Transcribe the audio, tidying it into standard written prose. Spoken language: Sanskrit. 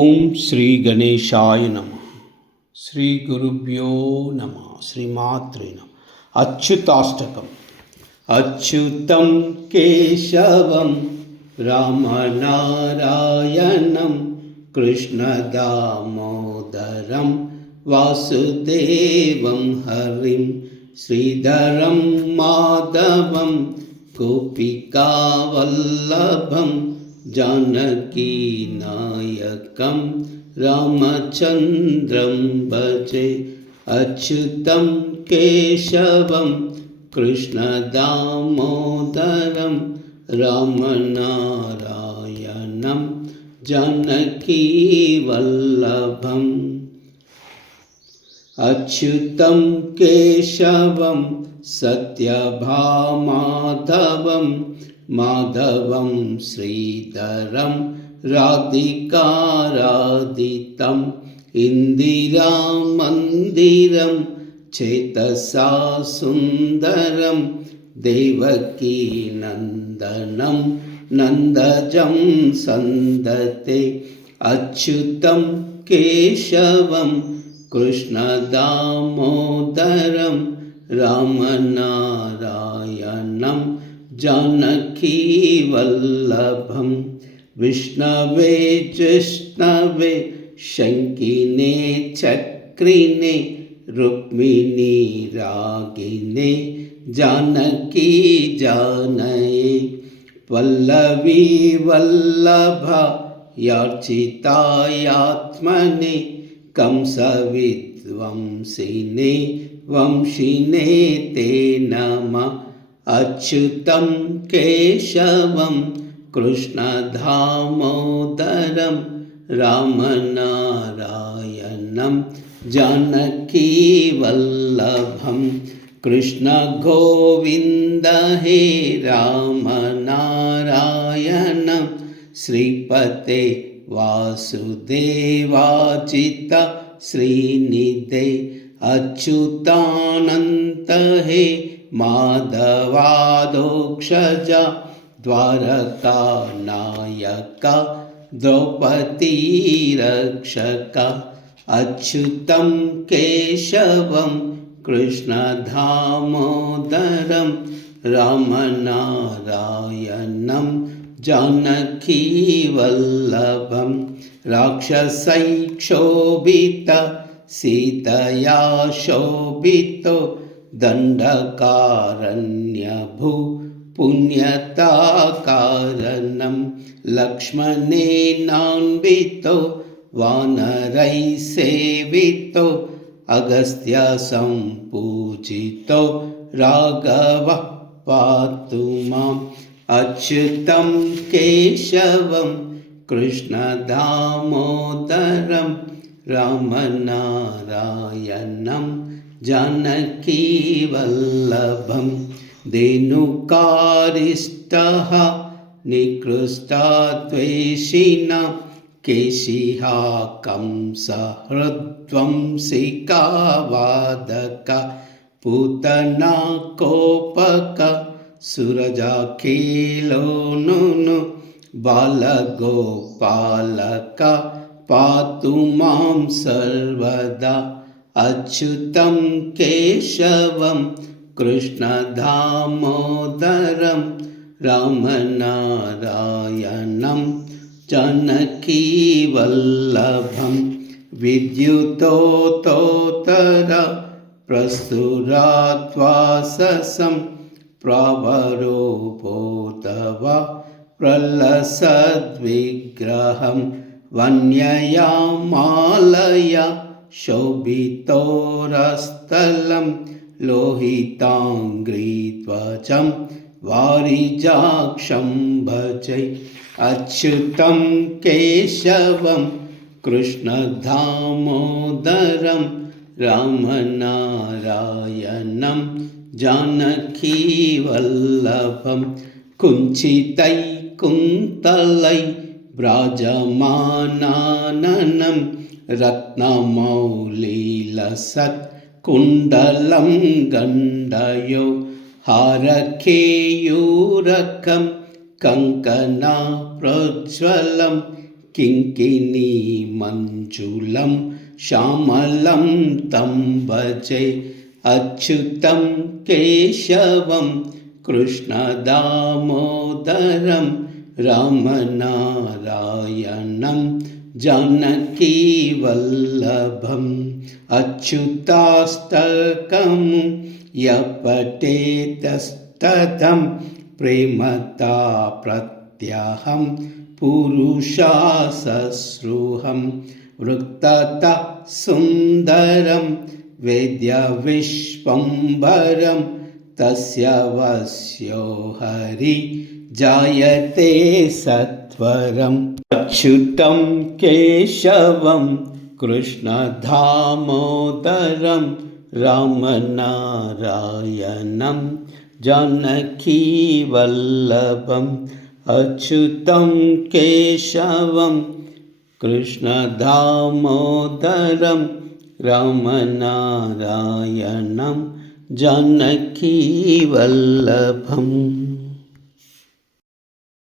ಓಂ ಶ್ರೀ ಗಣೇಶಾಯ ನಮಃ. ಶ್ರೀ ಗುರುಭ್ಯೋ ನಮಃ. ಶ್ರೀಮಾತ್ರೇ ನಮಃ. ಅಚ್ಯುತಾಷ್ಟಕಂ. ಅಚ್ಯುತಂ ಕೇಶವಂ ರಾಮನಾರಾಯಣಂ ಕೃಷ್ಣ ದಾಮೋದರಂ ವಾಸುದೇವಂ ಹರಿಂ ಶ್ರೀಧರಂ ಮಾಧವಂ ಗೋಪಿಕಾವಲ್ಲಭಂ जानकी नायकं रामचन्द्रं भजे. अच्युतं केशवं कृष्णदामोदरं रामनारायणं जानकीवल्लभम्. अच्युतं केशवं सत्यभामाधवं माधवं श्रीधरं राधिकाराधितं इन्दिरामन्दिरं चेतसा सुन्दरं देवकीनन्दनं नन्दजं सन्दते. अच्युतं केशवं कृष्णदामोदरं रामनारायणं जानकीवल्लभं. विष्णवे जिष्णवे शङ्किने चक्रिणे रुक्मिणी रागिने जानकी जानये. पल्लवी वल्लभा यार्चितायात्मने कंसविध्वंसिने वंशिने ते नमः. अच्युतं केशवं कृष्णदामोदरं रामनारायणं जानकीवल्लभं. कृष्ण गोविन्द हे रामनारायण श्रीपते वासुदेवाचित श्रीनिधे. अच्युतानन्त हे माधवादोक्षज द्वारका नायक द्रौपदी रक्षक. अच्युतं केशवं कृष्णदामोदरं रामनारायणं जानकीवल्लभं. राक्षसैक्षोभित सीतया शोभितो दण्डकारण्यभू पुण्यताकारणं. लक्ष्मणेनान्वितो वानरैः सेवितो अगस्त्यसम्पूजितो राघवः पातु माम्. अच्युतं केशवं कृष्णदामोदरं रामनारायणं जानकीवल्लभं. धेनुकारिष्टः निकृष्टद्वेषिणां केशिः कंसहृद्वंसिकावादक. पूतना कोपक सुरजाखेलोनुनु बालगोपालक पातु मां सर्वदा. अच्युतं केशवं कृष्णदामोदरं रामनारायणं जानकीवल्लभं. विद्युतोत्तर प्रस्तुराद्वाससं प्रवरोपोतव प्रलसद्विग्रहं. वन्यया मालया शोभितोरस्थलं लोहिताङ्घ्रिध्वजं वारिजाक्षं भजे. अच्युतं केशवं कृष्णदामोदरं रामनारायणं जानकीवल्लभं. कुञ्चितै कुन्तलै व्राजमानाननं रत्नमौलिलसत् कुण्डलं गण्डयो हारकेयूरकं कङ्कणा प्रज्वलं किङ्किणी मञ्जुलं श्यामलं तं भजे अच्युतं केशवं कृष्णदामोदरं रामनारायणं जानकीवल्लभम् अच्युताष्टकं यः पठेतस्ततं प्रेमता प्रत्यहं पुरुषासुहं वृत्ततः सुन्दरं वेद्यविश्वम्भरं तस्य वश्यो हरि जायते सत्वरम् अच्युतं केशवं कृष्णदामोदरं रामनारायणं जानकीवल्लभम् अच्युतं केशवं कृष्णदामोदरं रामनारायणं जानकीवल्लभम्।